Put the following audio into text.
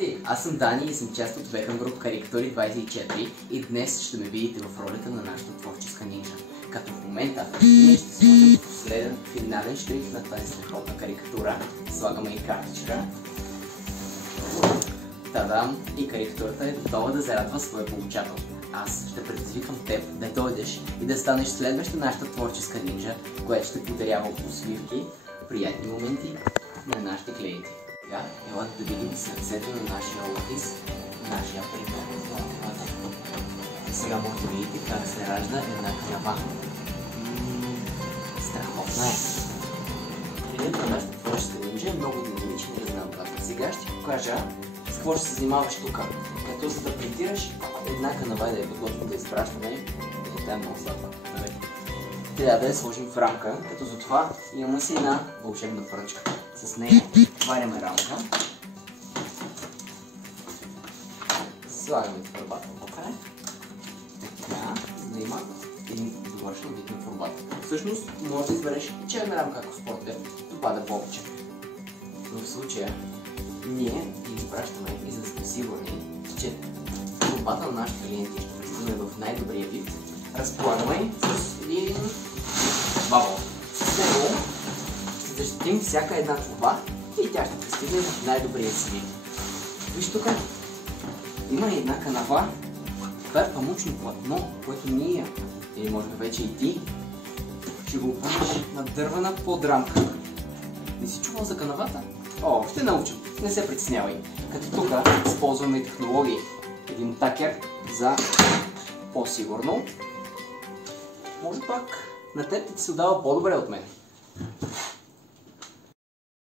Здрасти! Аз съм Дани и съм част от Vegan Group Карикатури 24 и днес ще ме видите в ролята на нашата творческа нинджа. Като в момента ние ще сложим последен финален штрих на тази страхотна карикатура. Слагаме и картичка. Тадам! И карикатурата е готова да зарадва своя получател. Аз ще предизвикам теб да дойдеш и да станеш следваща нашата творческа нинджа, която ще подарява усмивки, приятни моменти на нашите клиенти. Сега елате да видим сърцето на нашия офис, нашия приятел. Сега може да видите как се ражда една княва. Страхотна е. Видите на нашата творческа нинджа е много динамична и разнообразна. Сега ще покажа с какво ще се занимаваш тук. Като за да принтираш една канава и да е подготвим да изпращаме, да е много слаба. Трябва да я сложим в рамка, като за това имаме си една вълшебна пръчка. С нея варяме рамка. Слагаме формата по-край. Така, за да има един довършен вид на формата. Всъщност, може да избереш черна рамка, ако според теб допада повече. Но в случая, ние ги изпращаме и за да сме сигурни, че формата на нашите клиенти ще пристигне в най-добрия вид, разполагаме с един бабъл. С него ще защитим всяка една творба и тя ще пристигне в най-добрия си вид. Виж тук, има една канава, това е памучно платно, което ние, или може би вече и ти, ще го опънеш на дървена подрамка. Не си чувал за канавата? О, ще научим, не се притеснявай. Като тук използваме технологии. Един такер за по-сигурно. Може пак на теб ти се отдава по-добре от мен.